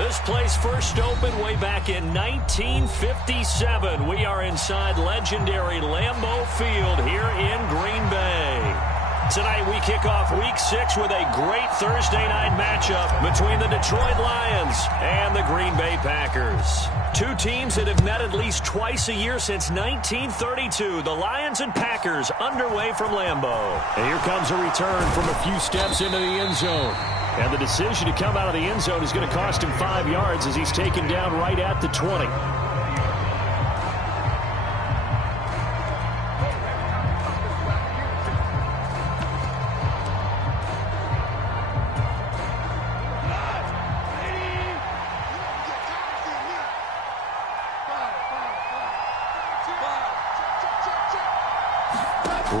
This place first opened way back in 1957. We are inside legendary Lambeau Field here in Green Bay. Tonight we kick off Week 6 with a great Thursday night matchup between the Detroit Lions and the Green Bay Packers. Two teams that have met at least twice a year since 1932. The Lions and Packers underway from Lambeau. And here comes a return from a few steps into the end zone. And the decision to come out of the end zone is going to cost him 5 yards as he's taken down right at the 20.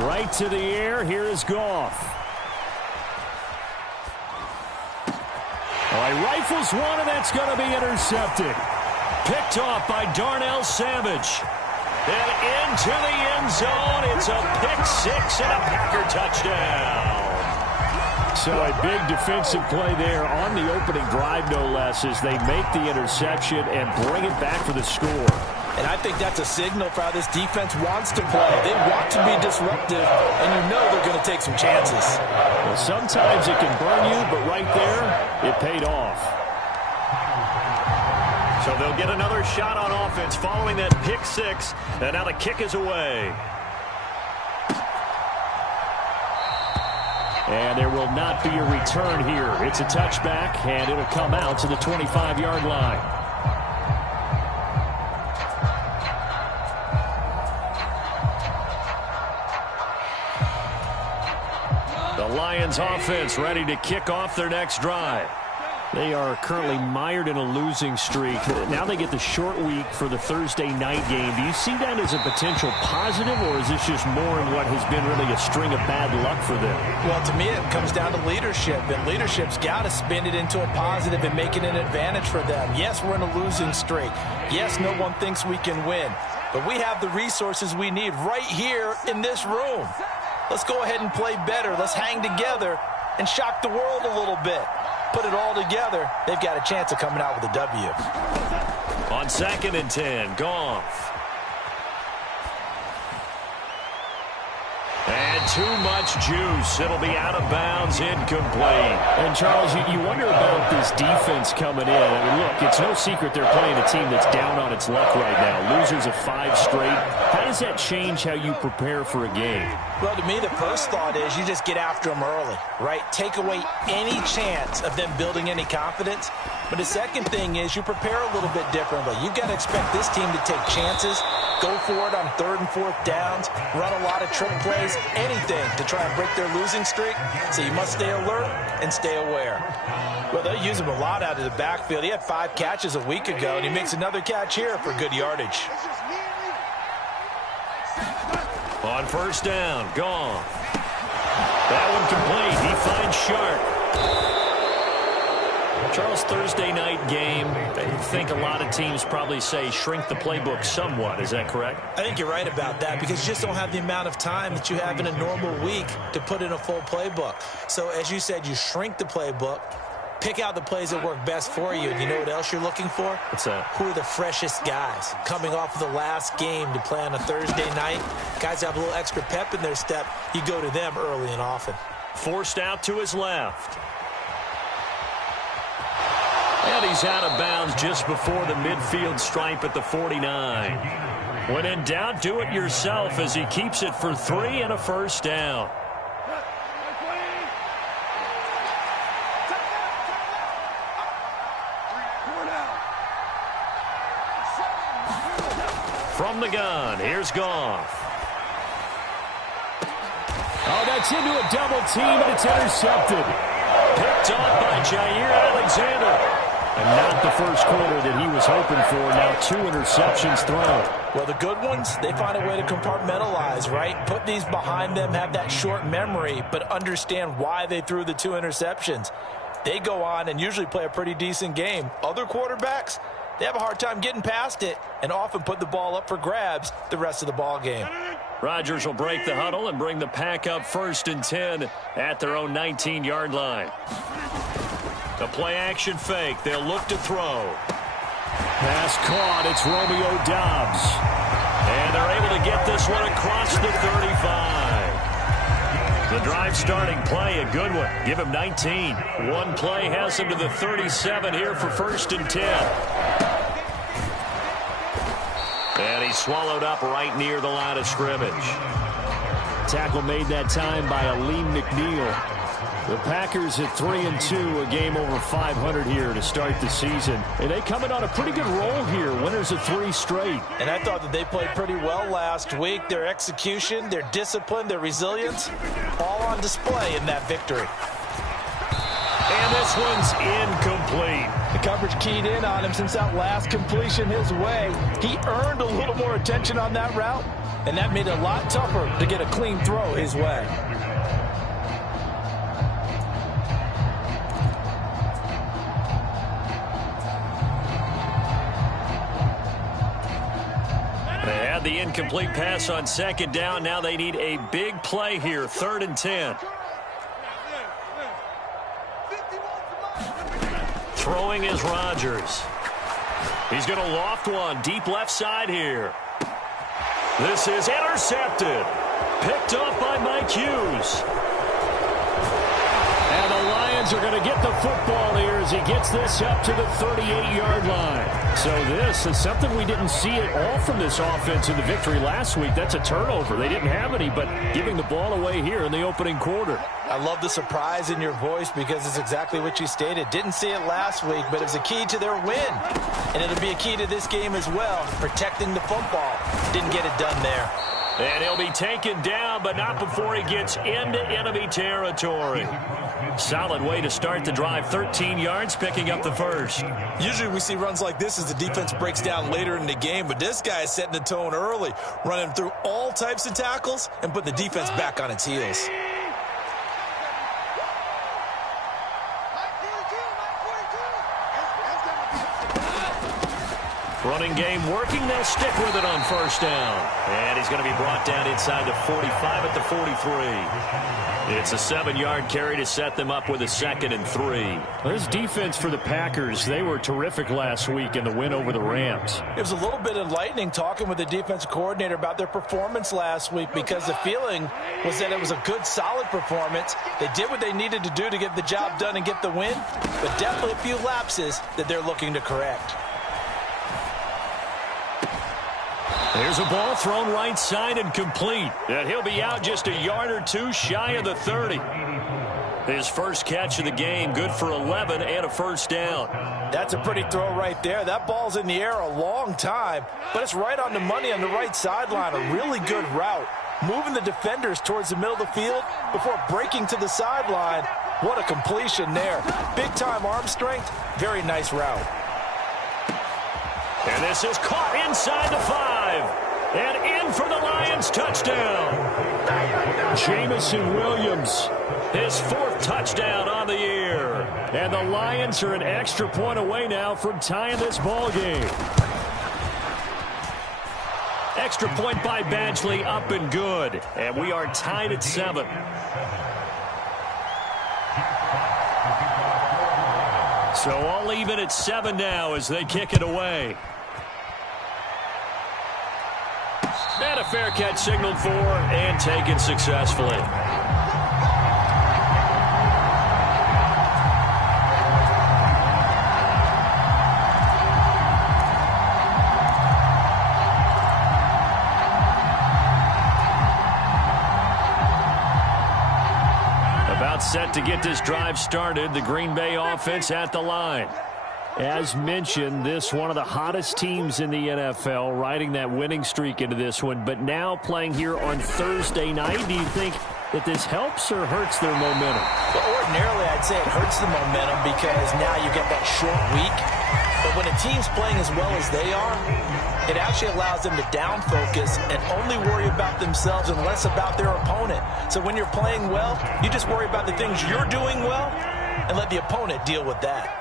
Right to the air. Here is Goff. He rifles one, and that's going to be intercepted. Picked off by Darnell Savage. And into the end zone. It's a pick six and a Packer touchdown. So a big defensive play there on the opening drive, no less, as they make the interception and bring it back for the score. And I think that's a signal for how this defense wants to play. They want to be disruptive, and you know they're going to take some chances. Well, sometimes it can burn you, but right there, it paid off. So they'll get another shot on offense following that pick six, and now the kick is away. And there will not be a return here. It's a touchback, and it'll come out to the 25-yard line. The Lions offense ready to kick off their next drive. They are currently mired in a losing streak. Now they get the short week for the Thursday night game. Do you see that as a potential positive, or is this just more in what has been really a string of bad luck for them? Well, to me, it comes down to leadership, and leadership's got to spin it into a positive and make it an advantage for them. Yes, we're in a losing streak. Yes, no one thinks we can win, but we have the resources we need right here in this room. Let's go ahead and play better. Let's hang together and shock the world a little bit. Put it all together, they've got a chance of coming out with a W. On 2nd and 10, Goff. And too much juice. It'll be out of bounds, incomplete. And, Charles, you wonder about this defense coming in. I mean, look, it's no secret they're playing a team that's down on its luck right now. Losers of 5 straight. How does that change how you prepare for a game? Well, to me, the first thought is you just get after them early, right? Take away any chance of them building any confidence. But the second thing is you prepare a little bit differently. You've got to expect this team to take chances, go for it on 3rd and 4th downs, run a lot of trick plays, anything to try and break their losing streak. So you must stay alert and stay aware. Well, they'll use him a lot out of the backfield. He had 5 catches a week ago, and he makes another catch here for good yardage. On 1st down, Goff. That one complete. He finds Sharp. Charles, Thursday night game, I think a lot of teams probably say shrink the playbook somewhat. Is that correct? I think you're right about that because you just don't have the amount of time that you have in a normal week to put in a full playbook. So, as you said, you shrink the playbook, pick out the plays that work best for you. And you know what else you're looking for? What's that? Who are the freshest guys coming off of the last game to play on a Thursday night? Guys have a little extra pep in their step. You go to them early and often. Forced out to his left. And he's out of bounds just before the midfield stripe at the 49. When in doubt, do it yourself as he keeps it for 3 and a 1st down. From the gun, here's Goff. Oh, that's into a double team, and it's intercepted. Picked off by Jair Alexander. And not the first quarter that he was hoping for. Now 2 interceptions thrown. Well, the good ones, they find a way to compartmentalize, right? Put these behind them, have that short memory, but understand why they threw the 2 interceptions. They go on and usually play a pretty decent game. Other quarterbacks, they have a hard time getting past it and often put the ball up for grabs the rest of the ball game. Rodgers will break the huddle and bring the pack up 1st and 10 at their own 19-yard line. A play-action fake. They'll look to throw. Pass caught. It's Romeo Doubs. And they're able to get this one across the 35. The drive starting play, a good one. Give him 19. One play has him to the 37 here for 1st and 10. And he's swallowed up right near the line of scrimmage. Tackle made that time by Aleem McNeil. The Packers at 3-2, a game over 500 here to start the season. And they coming on a pretty good roll here, winners of 3 straight. And I thought that they played pretty well last week. Their execution, their discipline, their resilience, all on display in that victory. And this one's incomplete. The coverage keyed in on him since that last completion his way. He earned a little more attention on that route, and that made it a lot tougher to get a clean throw his way. They had the incomplete pass on 2nd down. Now they need a big play here, 3rd and 10. Throwing is Rodgers. He's going to loft one deep left side here. This is intercepted. Picked off by Mike Hughes. And the Lions are going to get the football here as he gets this up to the 38-yard line. So this is something we didn't see at all from this offense in the victory last week. That's a turnover. They didn't have any, but giving the ball away here in the opening quarter. I love the surprise in your voice because it's exactly what you stated. Didn't see it last week, but it's a key to their win. And it'll be a key to this game as well, protecting the football. Didn't get it done there. And he'll be taken down, but not before he gets into enemy territory. Solid way to start the drive. 13 yards, picking up the first. Usually we see runs like this as the defense breaks down later in the game, but this guy is setting the tone early, running through all types of tackles and put the defense back on its heels. Running game working. They'll stick with it on 1st down. And he's going to be brought down inside the 45 at the 43. It's a 7-yard carry to set them up with a 2nd and 3. This defense for the Packers, they were terrific last week in the win over the Rams. It was a little bit enlightening talking with the defensive coordinator about their performance last week because the feeling was that it was a good, solid performance. They did what they needed to do to get the job done and get the win, but definitely a few lapses that they're looking to correct. There's a ball thrown right side and complete. And he'll be out just a yard or two shy of the 30. His first catch of the game, good for 11 and a 1st down. That's a pretty throw right there. That ball's in the air a long time, but it's right on the money on the right sideline. A really good route. Moving the defenders towards the middle of the field before breaking to the sideline. What a completion there. Big-time arm strength. Very nice route. And this is caught inside the 5. And in for the Lions touchdown. Jamison Williams. His 4th touchdown on the year. And the Lions are an extra point away now from tying this ball game. Extra point by Badgley, up and good. And we are tied at 7. So all even at 7 now as they kick it away. And a fair catch signaled for and taken successfully. About set to get this drive started. The Green Bay offense at the line. As mentioned, this one of the hottest teams in the NFL, riding that winning streak into this one, but now playing here on Thursday night. Do you think that this helps or hurts their momentum? Well, ordinarily, I'd say it hurts the momentum because now you get that short week. But when a team's playing as well as they are, it actually allows them to down focus and only worry about themselves and less about their opponent. So when you're playing well, you just worry about the things you're doing well and let the opponent deal with that.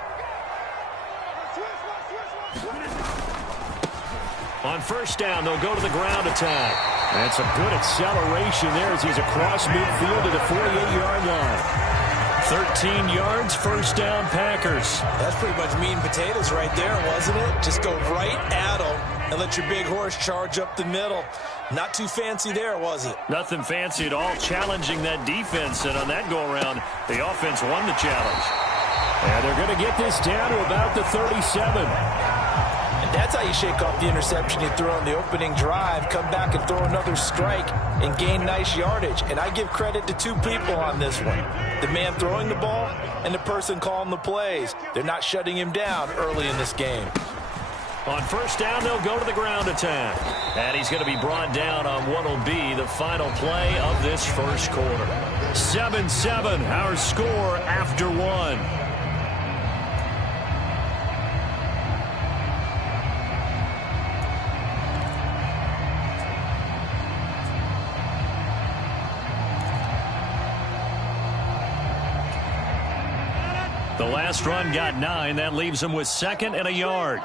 On 1st down, they'll go to the ground attack. And some good acceleration there as he's across midfield to the 48-yard line. 13 yards, first down, Packers. That's pretty much meat and potatoes right there, wasn't it? Just go right at them and let your big horse charge up the middle. Not too fancy there, was it? Nothing fancy at all, challenging that defense. And on that go-around, the offense won the challenge. And they're going to get this down to about the 37. And that's how you shake off the interception you throw on the opening drive, come back and throw another strike and gain nice yardage. And I give credit to two people on this one. The man throwing the ball and the person calling the plays. They're not shutting him down early in this game. On first down, they'll go to the ground attack. And he's going to be brought down on what will be the final play of this first quarter. 7-7, our score after one. The last run got 9. That leaves him with 2nd and a yard.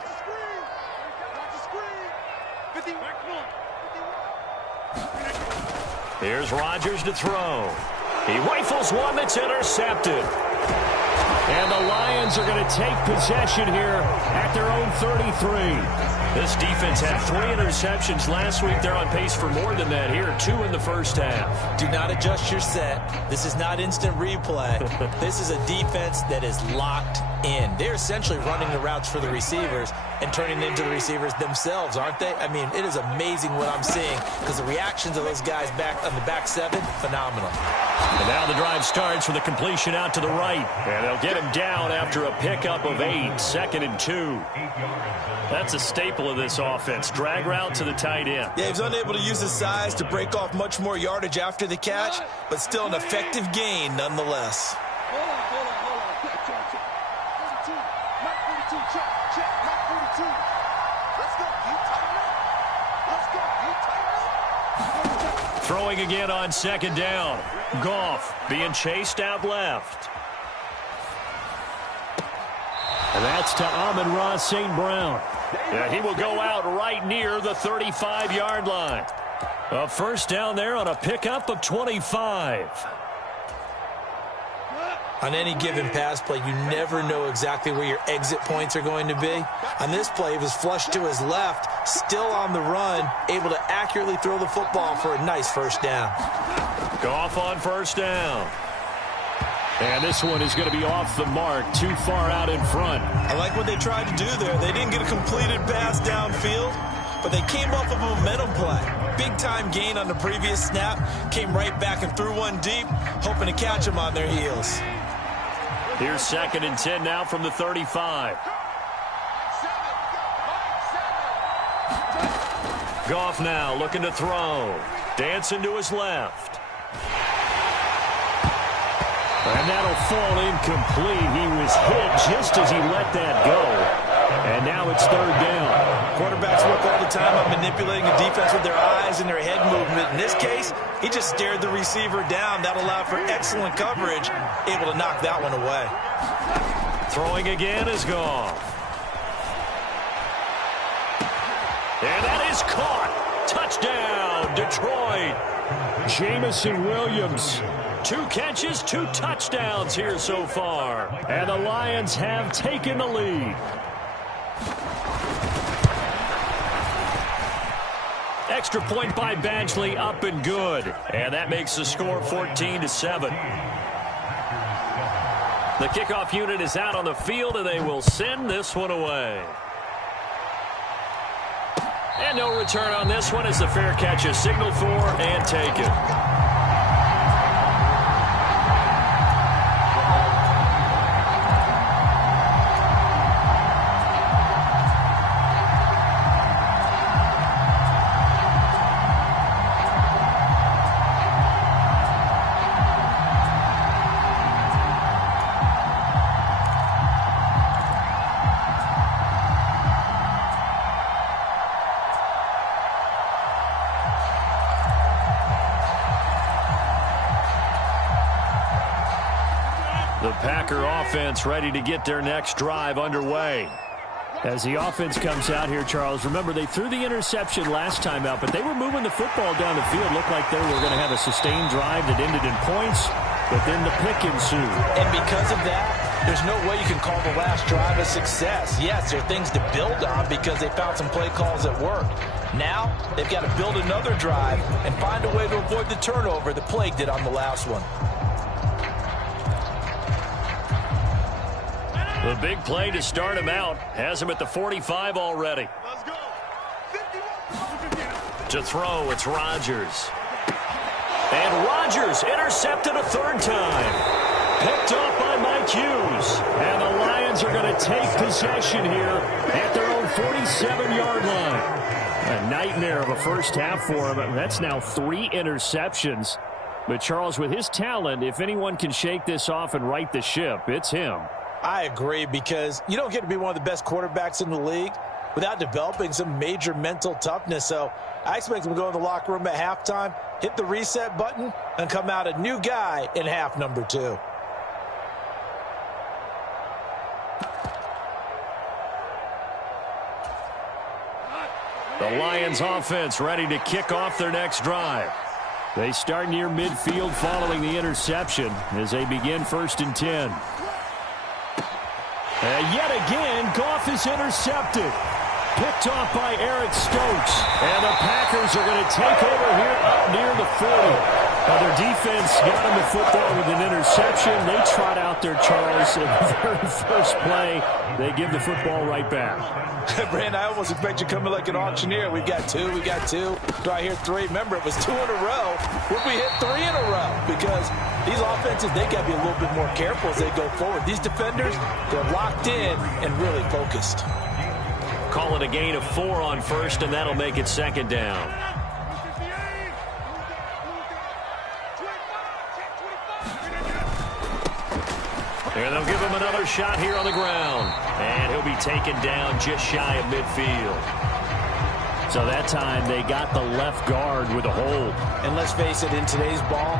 Here's Rodgers to throw. He rifles one that's intercepted. And the Lions are going to take possession here at their own 33. This defense had 3 interceptions last week. They're on pace for more than that here. 2 in the first half. Do not adjust your set. This is not instant replay. This is a defense that is locked in. They're essentially running the routes for the receivers and turning them into the receivers themselves, aren't they? I mean, it is amazing what I'm seeing because the reactions of those guys back on the back 7, phenomenal. And now the drive starts with a completion out to the right. And they'll get him down after a pickup of 8, 2nd and 2. That's a staple of this offense. Drag route to the tight end. Yeah, he was unable to use his size to break off much more yardage after the catch, but still an effective gain nonetheless. Throwing again on 2nd down. Goff being chased out left. And that's to Amon-Ra St. Brown. Yeah, he will go out right near the 35-yard line. A first down there on a pickup of 25. On any given pass play, you never know exactly where your exit points are going to be. On this play, he was flushed to his left, still on the run, able to accurately throw the football for a nice first down. Goff on first down. And this one is going to be off the mark, too far out in front. I like what they tried to do there. They didn't get a completed pass downfield, but they came off of a momentum play. Big-time gain on the previous snap, came right back and threw one deep, hoping to catch them on their heels. Here's 2nd and 10 now from the 35. Goff now looking to throw. Dancing to his left. And that'll fall incomplete. He was hit just as he let that go. And now it's 3rd down. Quarterbacks work all the time on manipulating a defense with their eyes and their head movement. In this case, he just stared the receiver down. That allowed for excellent coverage, able to knock that one away. Throwing again is Goff. And that is caught. Touchdown, Detroit. Jamison Williams. 2 catches, 2 touchdowns here so far. And the Lions have taken the lead. Extra point by Badgley, up and good. And that makes the score 14-7. The kickoff unit is out on the field, and they will send this one away. And no return on this one as the fair catch is signaled for and taken. The Packer offense ready to get their next drive underway. As the offense comes out here, Charles, remember they threw the interception last time out, but they were moving the football down the field. Looked like they were going to have a sustained drive that ended in points. but then the pick ensued. And because of that, there's no way you can call the last drive a success. Yes, there are things to build on because they found some play calls that worked. Now, they've got to build another drive and find a way to avoid the turnover that plagued it on the last one. The big play to start him out has him at the 45 already. Let's go. To throw, it's Rodgers. And Rodgers intercepted a third time. Picked off by Mike Hughes. And the Lions are going to take possession here at their own 47-yard line. A nightmare of a first half for him. That's now 3 interceptions. But Charles, with his talent, if anyone can shake this off and right the ship, it's him. I agree, because you don't get to be one of the best quarterbacks in the league without developing some major mental toughness. So I expect him to go in the locker room at halftime, hit the reset button, and come out a new guy in half number 2. The Lions offense ready to kick off their next drive. They start near midfield following the interception as they begin 1st and 10. And yet again, Goff is intercepted. Picked off by Eric Stokes. And the Packers are going to take over here up near the 40. Now their defense got him the football with an interception. They trot out there, Charles, in the very first play. They give the football right back. Brand, I almost expect you coming like an auctioneer. We've got 2, we got 2. Do I hear 3? Remember, it was 2 in a row. Would we hit 3 in a row? Because these offenses, they got to be a little bit more careful as they go forward. These defenders, they're locked in and really focused. Call it a gain of 4 on first, and that'll make it 2nd down. And they'll give him another shot here on the ground. And he'll be taken down just shy of midfield. So that time they got the left guard with a hold. And let's face it, in today's ball,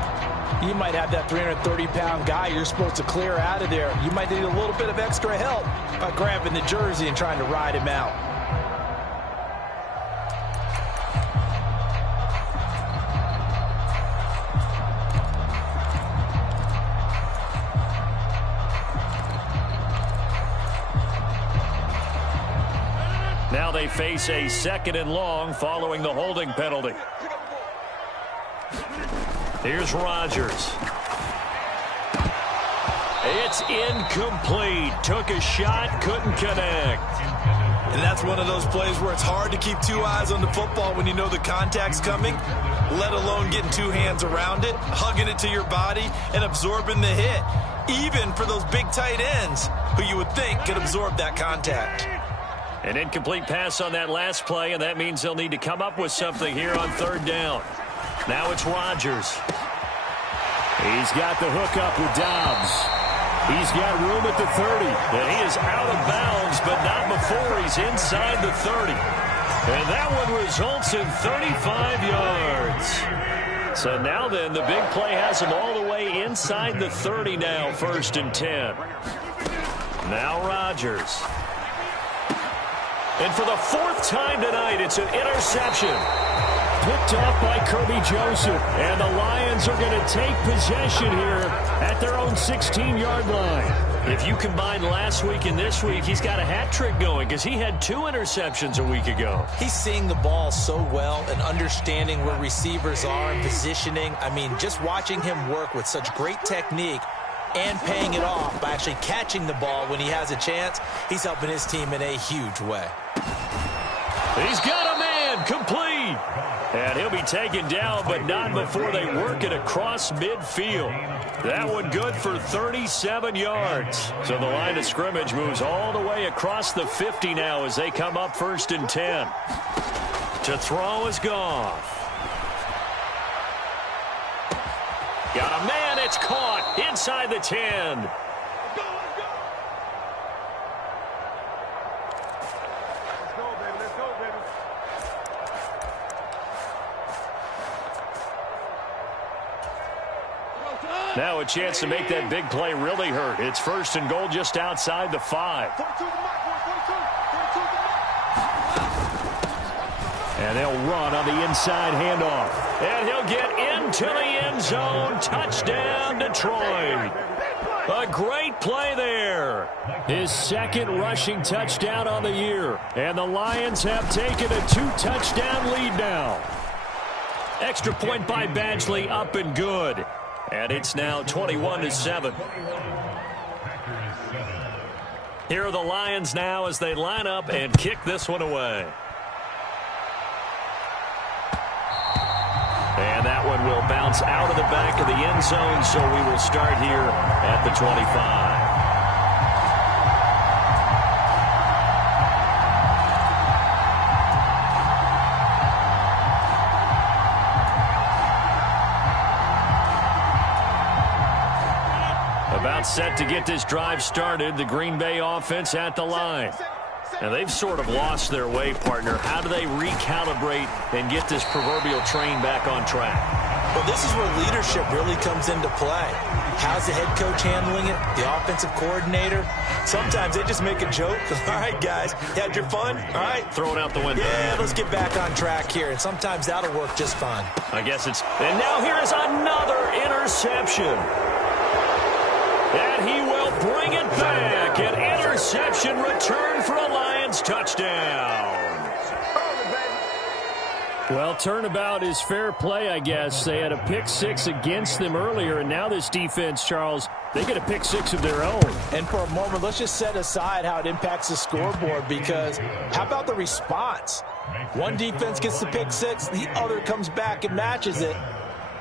you might have that 330-pound guy you're supposed to clear out of there. You might need a little bit of extra help by grabbing the jersey and trying to ride him out. Now they face a 2nd and long following the holding penalty. Here's Rodgers. It's incomplete. Took a shot, couldn't connect. And that's one of those plays where it's hard to keep 2 eyes on the football when you know the contact's coming, let alone getting 2 hands around it, hugging it to your body, and absorbing the hit, even for those big tight ends who you would think could absorb that contact. An incomplete pass on that last play, and that means they'll need to come up with something here on 3rd down. Now it's Rodgers. He's got the hook up with Dobbs. He's got room at the 30. And he is out of bounds, but not before he's inside the 30. And that one results in 35 yards. So now then, the big play has him all the way inside the 30 now, 1st and 10. Now Rodgers. And for the 4th time tonight, it's an interception. Picked off by Kirby Joseph. And the Lions are going to take possession here at their own 16-yard line. If you combine last week and this week, he's got a hat trick going because he had 2 interceptions a week ago. He's seeing the ball so well and understanding where receivers are and positioning. I mean, just watching him work with such great technique and paying it off by actually catching the ball when he has a chance, he's helping his team in a huge way. He's got a man, complete. And he'll be taken down, but not before they work it across midfield. That one good for 37 yards. So the line of scrimmage moves all the way across the 50 now as they come up 1st and 10. To throw is Goff. Got a man, it's caught inside the 10. Now a chance to make that big play really hurt. It's 1st and goal just outside the 5. And they'll run on the inside handoff. And he'll get into the end zone. Touchdown, Detroit. A great play there. His second rushing touchdown on the year. And the Lions have taken a 2-touchdown lead now. Extra point by Badgley, up and good. And it's now 21-7. Here are the Lions now as they line up and kick this one away. And that one will bounce out of the back of the end zone, so we will start here at the 25. About set to get this drive started, the Green Bay offense at the line. Now, they've sort of lost their way, partner. How do they recalibrate and get this proverbial train back on track? Well, this is where leadership really comes into play. How's the head coach handling it? The offensive coordinator? Sometimes they just make a joke. All right, guys, you had your fun? All right. Throw it out the window. Yeah, let's get back on track here. And sometimes that'll work just fine. I guess it's... And now here is another interception. And he will bring it back. An interception return for a Lions touchdown. Well, turnabout is fair play, I guess. They had a pick six against them earlier, and now this defense, Charles, they get a pick six of their own. And for a moment, let's just set aside how it impacts the scoreboard, because how about the response? One defense gets the pick six, the other comes back and matches it.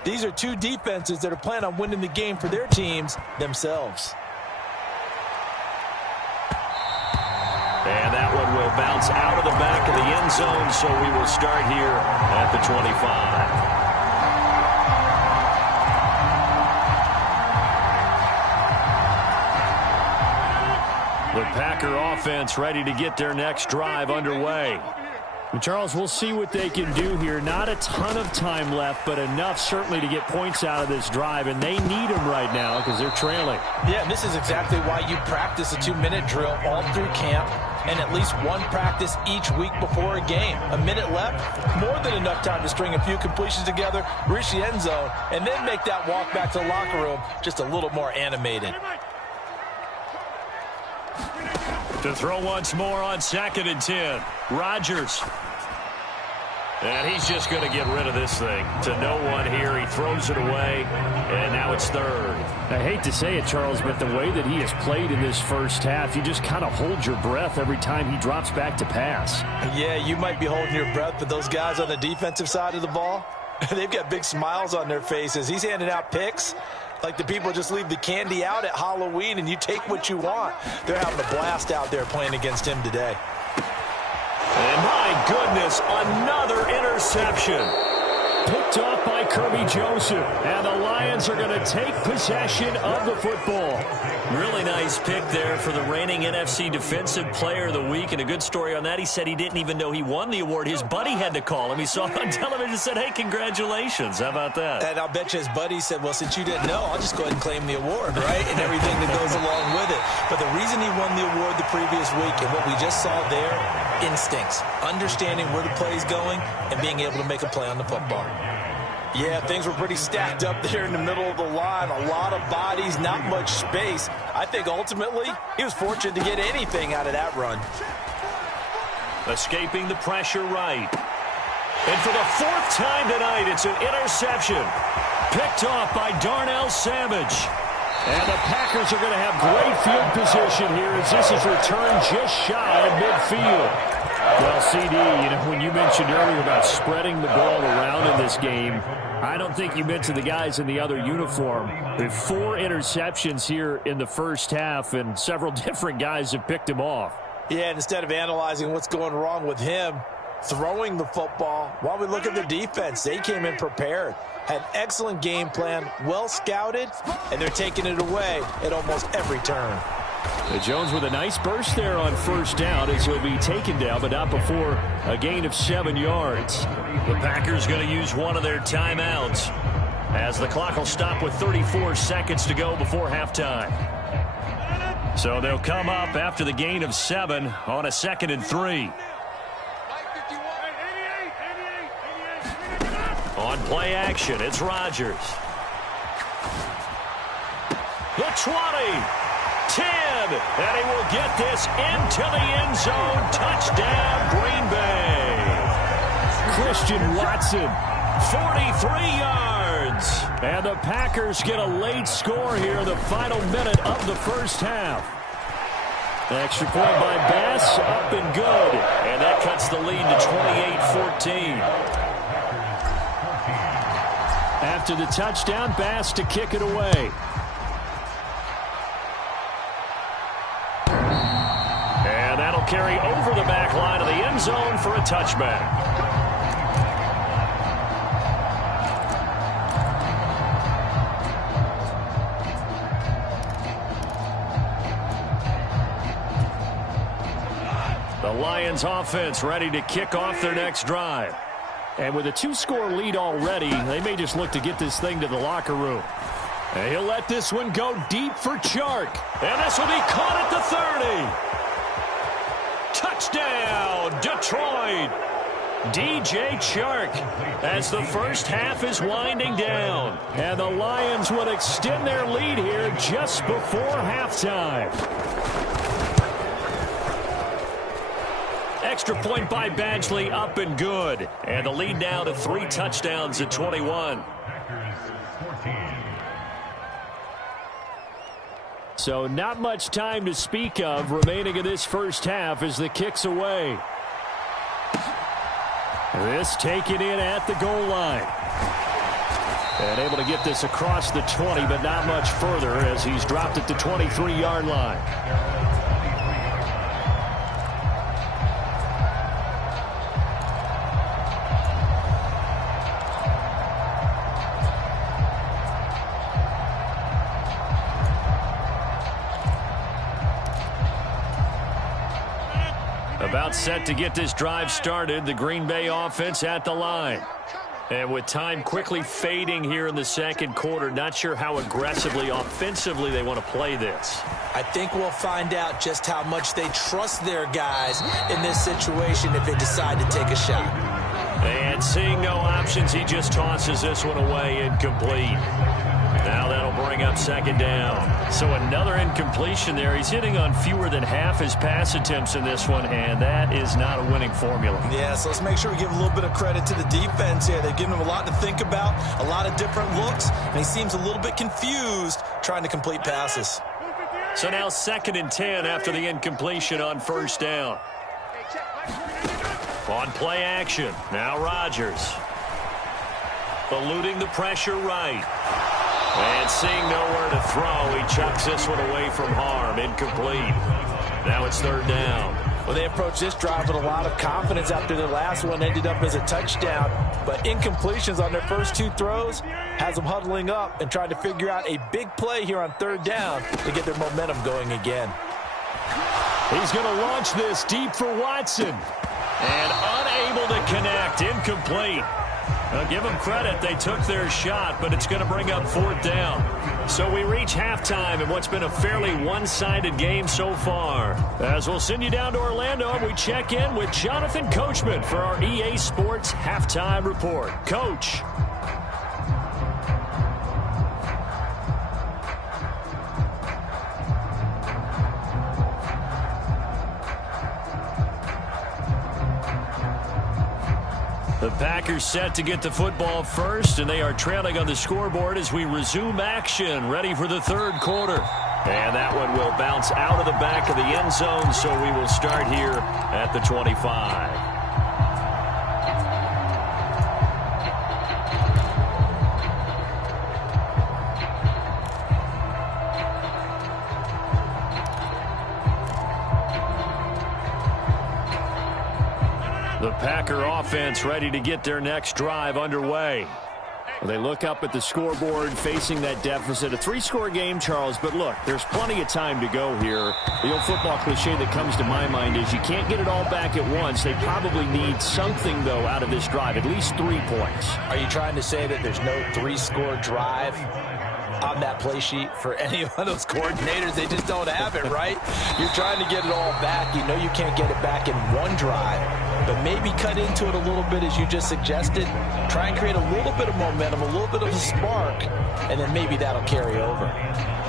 These are two defenses that are planning on winning the game for their teams themselves. And that one will bounce out of the back of the end zone, so we will start here at the 25. The Packer offense ready to get their next drive underway. Charles, we'll see what they can do here. Not a ton of time left, but enough certainly to get points out of this drive, and they need them right now because they're trailing. Yeah, and this is exactly why you practice a 2-minute drill all through camp and at least one practice each week before a game. A minute left, more than enough time to string a few completions together, reach the end zone, and then make that walk back to the locker room just a little more animated. To throw once more on 2nd and 10. Rodgers. And he's just going to get rid of this thing. To no one here. He throws it away. And now it's 3rd. I hate to say it, Charles, but the way that he has played in this first half, you just kind of hold your breath every time he drops back to pass. Yeah, you might be holding your breath, but those guys on the defensive side of the ball, they've got big smiles on their faces. He's handing out picks like the people just leave the candy out at Halloween and you take what you want. They're having a blast out there playing against him today. And my goodness, another interception. Picked off by Kirby Joseph. And the Lions are going to take possession of the football. Really nice pick there for the reigning NFC Defensive Player of the Week. And a good story on that. He said he didn't even know he won the award. His buddy had to call him. He saw it on television and said, hey, congratulations. How about that? And I'll bet you his buddy said, well, since you didn't know, I'll just go ahead and claim the award, right? And everything that goes along with it. But the reason he won the award the previous week and what we just saw there, instincts, understanding where the play is going and being able to make a play on the football. Yeah, things were pretty stacked up there in the middle of the line. A lot of bodies, not much space. I think ultimately he was fortunate to get anything out of that run. Escaping the pressure right. And for the 4th time tonight, it's an interception. Picked off by Darnell Savage. And the Packers are going to have great field position here as this is returned just shy of midfield. Well, CD, you know, when you mentioned earlier about spreading the ball around in this game, I don't think you mentioned the guys in the other uniform. There are 4 interceptions here in the first half, and several different guys have picked him off. Yeah, and instead of analyzing what's going wrong with him, throwing the football, while we look at the defense, they came in prepared. Had an excellent game plan, well scouted, and they're taking it away at almost every turn. Jones with a nice burst there on 1st down as he'll be taken down, but not before a gain of 7 yards. The Packers going to use one of their timeouts as the clock will stop with 34 seconds to go before halftime. So they'll come up after the gain of 7 on a 2nd and 3. On play action, it's Rodgers. The 20, 10, and he will get this into the end zone. Touchdown, Green Bay. Christian Watson, 43 yards. And the Packers get a late score here in the final minute of the first half. Extra point by Bass, up and good. And that cuts the lead to 28-14. After the touchdown, Bass to kick it away. And that'll carry over the back line of the end zone for a touchback. The Lions offense ready to kick off their next drive. And with a 2-score lead already, they may just look to get this thing to the locker room. And he'll let this one go deep for Chark. And this will be caught at the 30. Touchdown, Detroit. DJ Chark as the first half is winding down. And the Lions will extend their lead here just before halftime. Extra point by Badgley, up and good. And the lead now to 3 touchdowns at 21. So not much time to speak of remaining in this first half as the kick's away. This taken in at the goal line. And able to get this across the 20, but not much further as he's dropped at the 23-yard line. About set to get this drive started, the Green Bay offense at the line. And with time quickly fading here in the second quarter, not sure how aggressively, offensively they want to play this. I think we'll find out just how much they trust their guys in this situation if they decide to take a shot. And seeing no options, he just tosses this one away, incomplete. Now that'll bring up second down. So another incompletion there. He's hitting on fewer than half his pass attempts in this one, and that is not a winning formula. Yeah, so let's make sure we give a little bit of credit to the defense here. They've given him a lot to think about, a lot of different looks, and he seems a little bit confused trying to complete passes. So now 2nd and 10 after the incompletion on first down. On play action, now Rodgers. Eluding the pressure right. And seeing nowhere to throw, he chucks this one away from harm. Incomplete. Now it's 3rd down. Well, they approached this drive with a lot of confidence after their last one ended up as a touchdown. But incompletions on their first 2 throws has them huddling up and trying to figure out a big play here on 3rd down to get their momentum going again. He's going to launch this deep for Watson. And unable to connect. Incomplete. Now, give them credit. They took their shot, but it's going to bring up 4th down. So we reach halftime in what's been a fairly one-sided game so far. As we'll send you down to Orlando, and we check in with Jonathan Coachman for our EA Sports Halftime Report. Coach. The Packers set to get the football first, and they are trailing on the scoreboard as we resume action, ready for the 3rd quarter. And that one will bounce out of the back of the end zone, so we will start here at the 25. The Packer offense ready to get their next drive underway. They look up at the scoreboard facing that deficit. A 3-score game, Charles, but look, there's plenty of time to go here. The old football cliche that comes to my mind is you can't get it all back at once. They probably need something, though, out of this drive, at least 3 points. Are you trying to say that there's no 3-score drive on that play sheet for any of those coordinators. They just don't have it, right? You're trying to get it all back. You know you can't get it back in one drive, but maybe cut into it a little bit as you just suggested. Try and create a little bit of momentum, a little bit of a spark, and then maybe that'll carry over.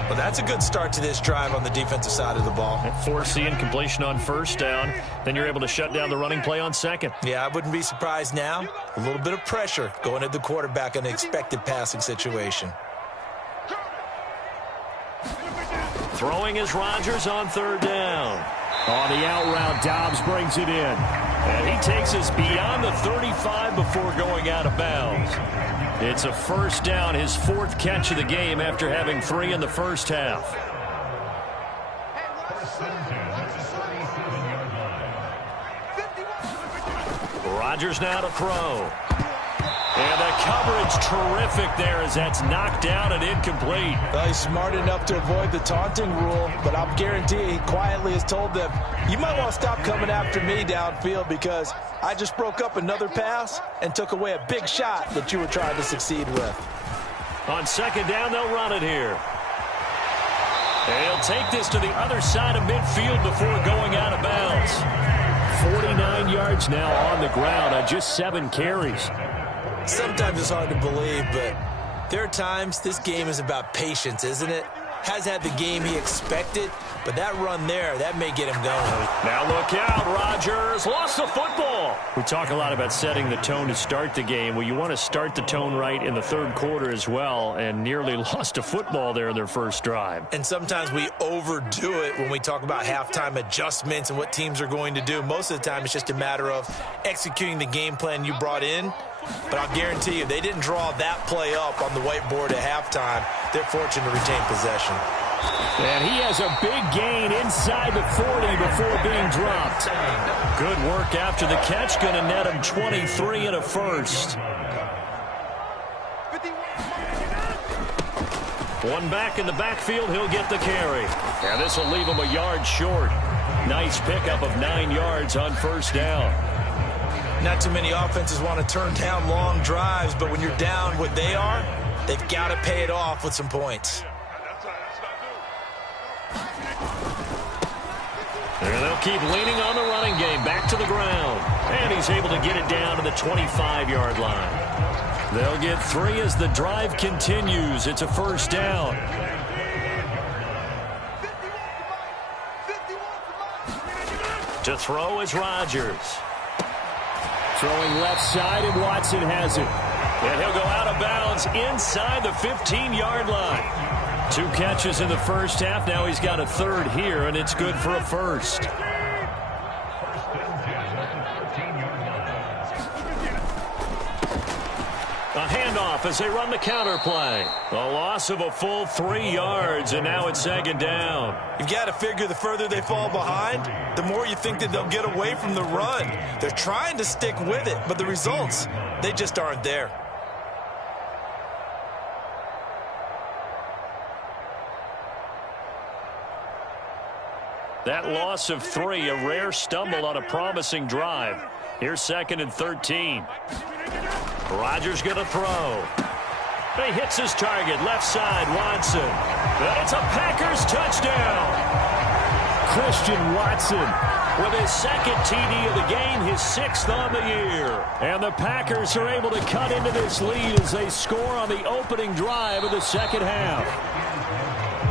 Well, that's a good start to this drive on the defensive side of the ball. Force the incompletion on first down. Then you're able to shut down the running play on second. Yeah, I wouldn't be surprised now. A little bit of pressure going at the quarterback in an expected passing situation. Throwing is Rodgers on third down. On the out route, Dobbs brings it in. And he takes us beyond the 35 before going out of bounds. It's a first down, his fourth catch of the game after having 3 in the first half. Rodgers now to throw. And the coverage terrific there as that's knocked down and incomplete. Well, he's smart enough to avoid the taunting rule, but I'll guarantee he quietly has told them, you might want to stop coming after me downfield because I just broke up another pass and took away a big shot that you were trying to succeed with. On second down, they'll run it here. And he'll take this to the other side of midfield before going out of bounds. 49 yards now on the ground on just 7 carries. Sometimes it's hard to believe, but there are times this game is about patience, isn't it? Has had the game he expected, but that run there, that may get him going. Now look out, Rodgers lost the football. We talk a lot about setting the tone to start the game. Well, you want to start the tone right in the third quarter as well, and nearly lost a football there in their first drive. And sometimes we overdo it when we talk about halftime adjustments and what teams are going to do. Most of the time, it's just a matter of executing the game plan you brought in. But I'll guarantee you, they didn't draw that play up on the whiteboard at halftime. They're fortunate to retain possession. And he has a big gain inside the 40 before being dropped. Good work after the catch. Going to net him 23 and a first. One back in the backfield. He'll get the carry. And this will leave him a yard short. Nice pickup of 9 yards on first down. Not too many offenses want to turn down long drives, but when you're down what they are, they've got to pay it off with some points. And they'll keep leaning on the running game. Back to the ground. And he's able to get it down to the 25-yard line. They'll get 3 as the drive continues. It's a first down. To throw is Rodgers. Throwing left side, and Watson has it. And he'll go out of bounds inside the 15-yard line. 2 catches in the first half. Now he's got a third here, and it's good for a first. A handoff as they run the counter play. A loss of a full 3 yards, and now it's second down. You've got to figure the further they fall behind, the more you think that they'll get away from the run. They're trying to stick with it, but the results, they just aren't there. That loss of 3, a rare stumble on a promising drive. Here's second and 13. Rodgers going to throw. He hits his target, left side, Watson. And it's a Packers touchdown. Christian Watson with his second TD of the game, his 6th on the year. And the Packers are able to cut into this lead as they score on the opening drive of the second half.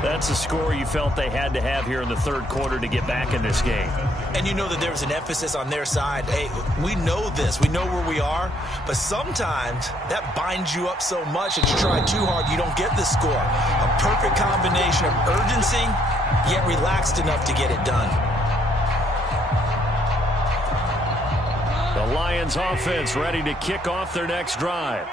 That's a score you felt they had to have here in the third quarter to get back in this game. And you know that there was an emphasis on their side. Hey, we know this. We know where we are. But sometimes that binds you up so much that you try too hard, you don't get the score. A perfect combination of urgency, yet relaxed enough to get it done. The Lions offense ready to kick off their next drive.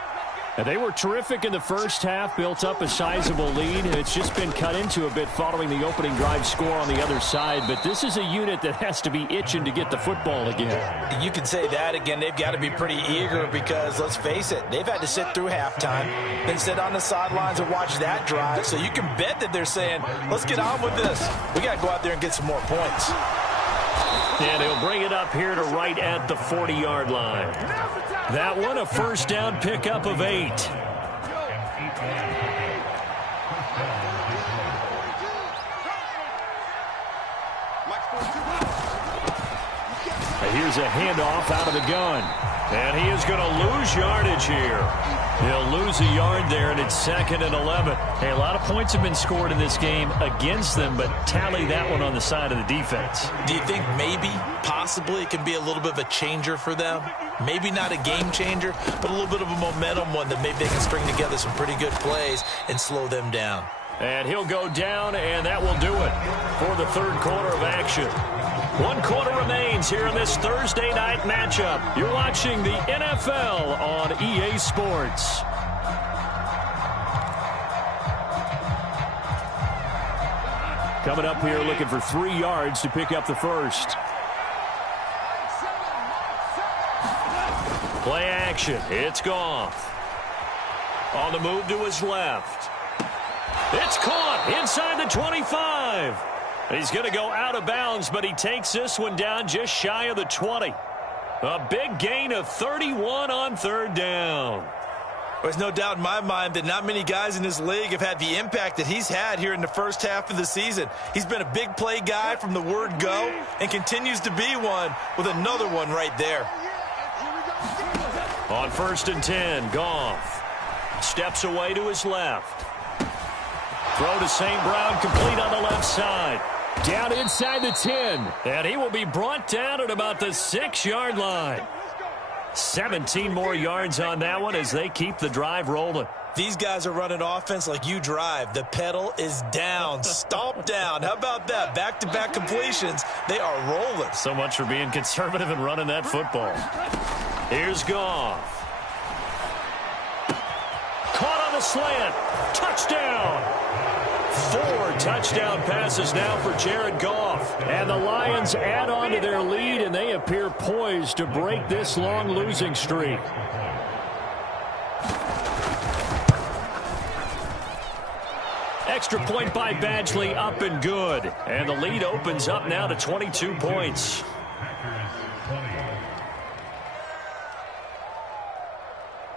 And they were terrific in the first half, built up a sizable lead, and it's just been cut into a bit following the opening drive score on the other side. But this is a unit that has to be itching to get the football again. You can say that again. They've got to be pretty eager because, let's face it, they've had to sit through halftime, then sit on the sidelines and watch that drive. So you can bet that they're saying, let's get on with this. We got to go out there and get some more points. And he'll bring it up here to right at the 40-yard line. That one, a first down pickup of 8. Here's a handoff out of the gun. And he is going to lose yardage here. He'll lose a yard there, and it's 2nd and 11. Hey, a lot of points have been scored in this game against them, but tally that one on the side of the defense. Do you think maybe, possibly, it can be a little bit of a changer for them? Maybe not a game changer, but a little bit of a momentum one that maybe they can string together some pretty good plays and slow them down. And he'll go down, and that will do it for the third quarter of action. 1 quarter remains here in this Thursday night matchup. You're watching the NFL on EA Sports. Coming up here looking for 3 yards to pick up the first. Play action. It's Goff. On the move to his left. It's caught inside the 25. He's going to go out of bounds, but he takes this one down just shy of the 20. A big gain of 31 on 3rd down. There's no doubt in my mind that not many guys in this league have had the impact that he's had here in the first half of the season. He's been a big play guy from the word go and continues to be one with another one right there. On 1st and 10, Goff steps away to his left. Throw to St. Brown, complete on the left side. Down inside the 10. And he will be brought down at about the 6-yard line. 17 more yards on that one as they keep the drive rolling. These guys are running offense like you drive. The pedal is down, stomp down. How about that? Back-to-back completions. They are rolling. So much for being conservative and running that football. Here's Goff. Caught on the slant. Touchdown. 4 touchdown passes now for Jared Goff. And the Lions add on to their lead, and they appear poised to break this long losing streak. Extra point by Badgley, up and good. And the lead opens up now to 22 points.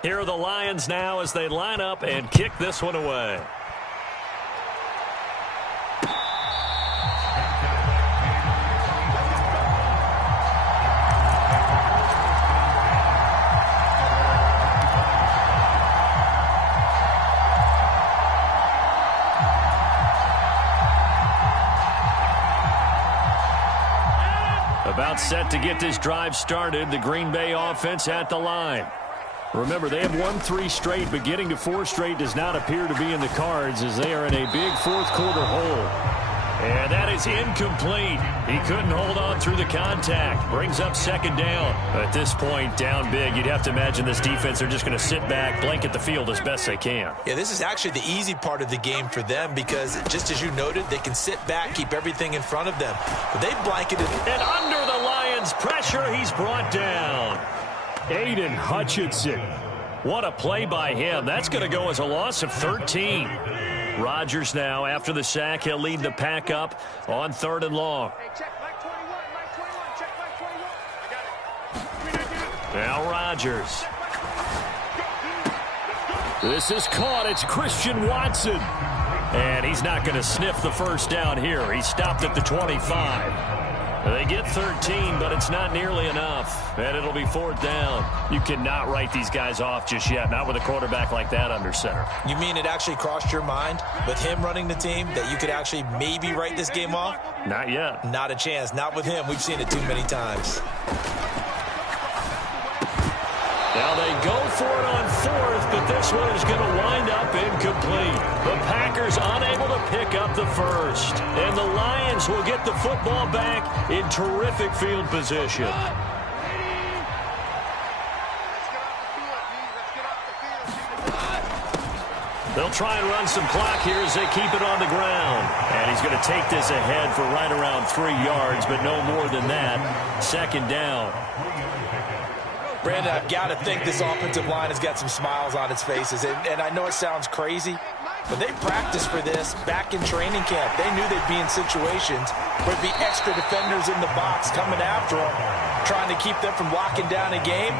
Here are the Lions now as they line up and kick this one away. About set to get this drive started. The Green Bay offense at the line. Remember, they have won 3 straight, but getting to 4 straight does not appear to be in the cards as they are in a big 4th quarter hole. And that is incomplete. He couldn't hold on through the contact. Brings up 2nd down. At this point, down big. You'd have to imagine this defense are just going to sit back, blanket the field as best they can. Yeah, this is actually the easy part of the game for them because, just as you noted, they can sit back, keep everything in front of them. But they blanketed. And under the Lions' pressure, he's brought down. Aiden Hutchinson. What a play by him. That's going to go as a loss of 13. Rodgers now, after the sack, he'll lead the pack up on 3rd and long. Now Rodgers. This is caught. It's Christian Watson. And he's not going to sniff the first down here. He stopped at the 25. They get 13, but it's not nearly enough. And it'll be 4th down. You cannot write these guys off just yet, not with a quarterback like that under center. You mean it actually crossed your mind with him running the team that you could actually maybe write this game off? Not yet. Not a chance. Not with him. We've seen it too many times. Now they go for it on 4th, but this one is going to wind up incomplete. The Packers unable to pick up the first. And the Lions will get the football back in terrific field position. They'll try and run some clock here as they keep it on the ground. And he's going to take this ahead for right around 3 yards, but no more than that. 2nd down. Brandon, I've got to think this offensive line has got some smiles on its faces. And I know it sounds crazy, But they practiced for this back in training camp. They knew they'd be in situations where there'd be extra defenders in the box coming after them, trying to keep them from locking down a game.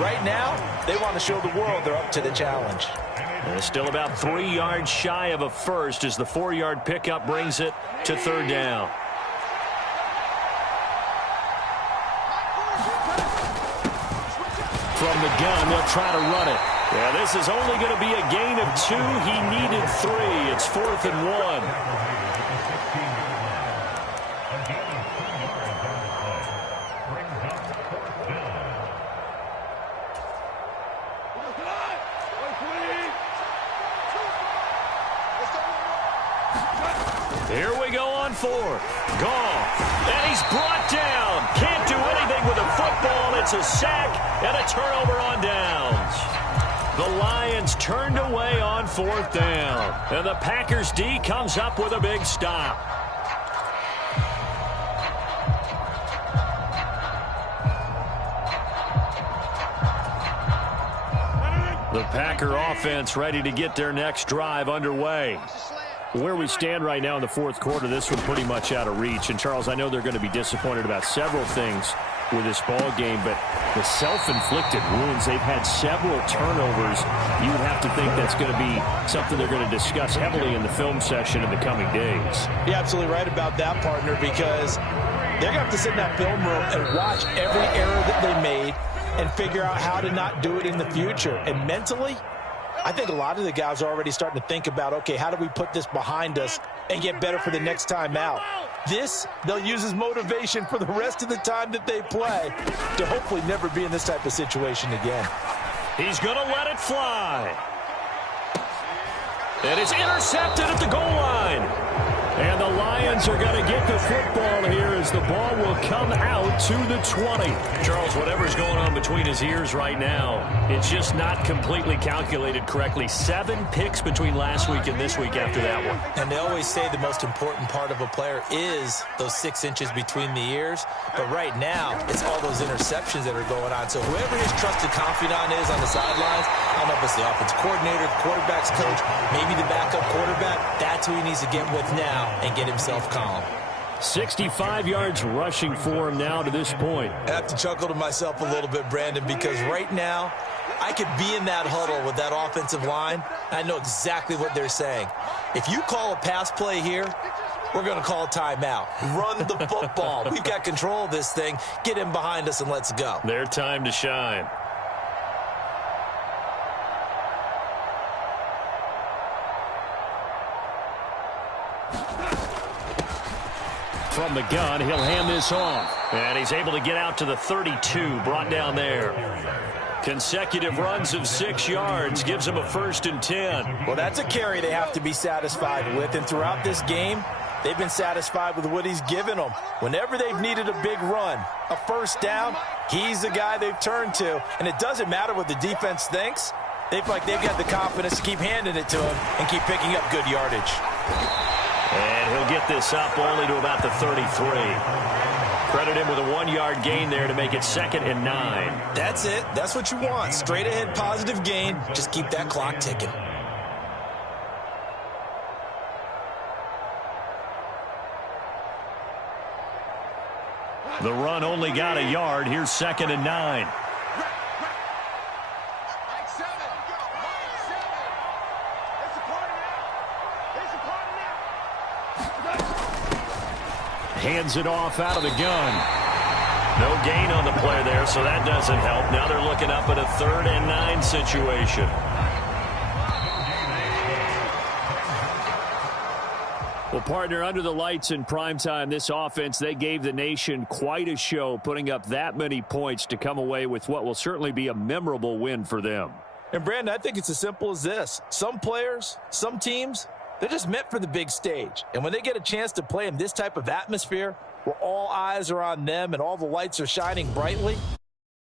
Right now, they want to show the world they're up to the challenge. And still about 3 yards shy of a first as the 4-yard pickup brings it to third down. From the gun, they'll try to run it. Yeah, this is only going to be a gain of 2. He needed 3. It's 4th and 1. Here we go on 4th. Goff. And he's brought down. Can't do anything with a football. It's a sack and a turnover on downs. The Lions turned away on 4th down. And the Packers D comes up with a big stop. The Packer offense ready to get their next drive underway. Where we stand right now in the fourth quarter, this one pretty much out of reach. And, Charles, I know they're going to be disappointed about several things with this ball game, but the self-inflicted wounds, they've had several turnovers. You would have to think that's going to be something they're going to discuss heavily in the film session in the coming days. You're absolutely right about that, partner, because they're going to have to sit in that film room and watch every error that they made and figure out how to not do it in the future. And mentally, I think a lot of the guys are already starting to think about, okay, how do we put this behind us and get better for the next time out? This, they'll use as motivation for the rest of the time that they play to hopefully never be in this type of situation again. He's going to let it fly. And it's intercepted at the goal line. And the Lions are going to get the football here as the ball will come out to the 20. Charles, whatever's going on between his ears right now, it's just not completely calculated correctly. 7 picks between last week and this week after that one. And they always say the most important part of a player is those 6 inches between the ears. But right now, it's all those interceptions that are going on. So whoever his trusted confidant is on the sidelines, I don't know if it's the offensive coordinator, the quarterback's coach, maybe the backup quarterback, that's who he needs to get with now and get himself calm. 65 yards rushing for him now to this point. I have to chuckle to myself a little bit, Brandon, because right now I could be in that huddle with that offensive line. I know exactly what they're saying. If you call a pass play here, we're going to call a timeout. Run the football. We've got control of this thing. Get him behind us and let's go. Their time to shine. From the gun, he'll hand this off. And he's able to get out to the 32, brought down there. Consecutive runs of 6 yards gives him a 1st and 10. Well, that's a carry they have to be satisfied with. And throughout this game, they've been satisfied with what he's given them. Whenever they've needed a big run, a 1st down, he's the guy they've turned to. And it doesn't matter what the defense thinks. They feel like they've got the confidence to keep handing it to him and keep picking up good yardage. And he'll get this up only to about the 33. Credit him with a 1-yard gain there to make it 2nd and 9. That's it. That's what you want. Straight ahead positive gain. Just keep that clock ticking. The run only got a yard. Here's 2nd and 9. Hands it off out of the gun. No gain on the play there, so that doesn't help. Now they're looking up at a 3rd and 9 situation. Well, partner, under the lights in primetime, this offense, they gave the nation quite a show, putting up that many points to come away with what will certainly be a memorable win for them. And, Brandon, I think it's as simple as this. Some players, some teams, they're just meant for the big stage. And when they get a chance to play in this type of atmosphere where all eyes are on them and all the lights are shining brightly,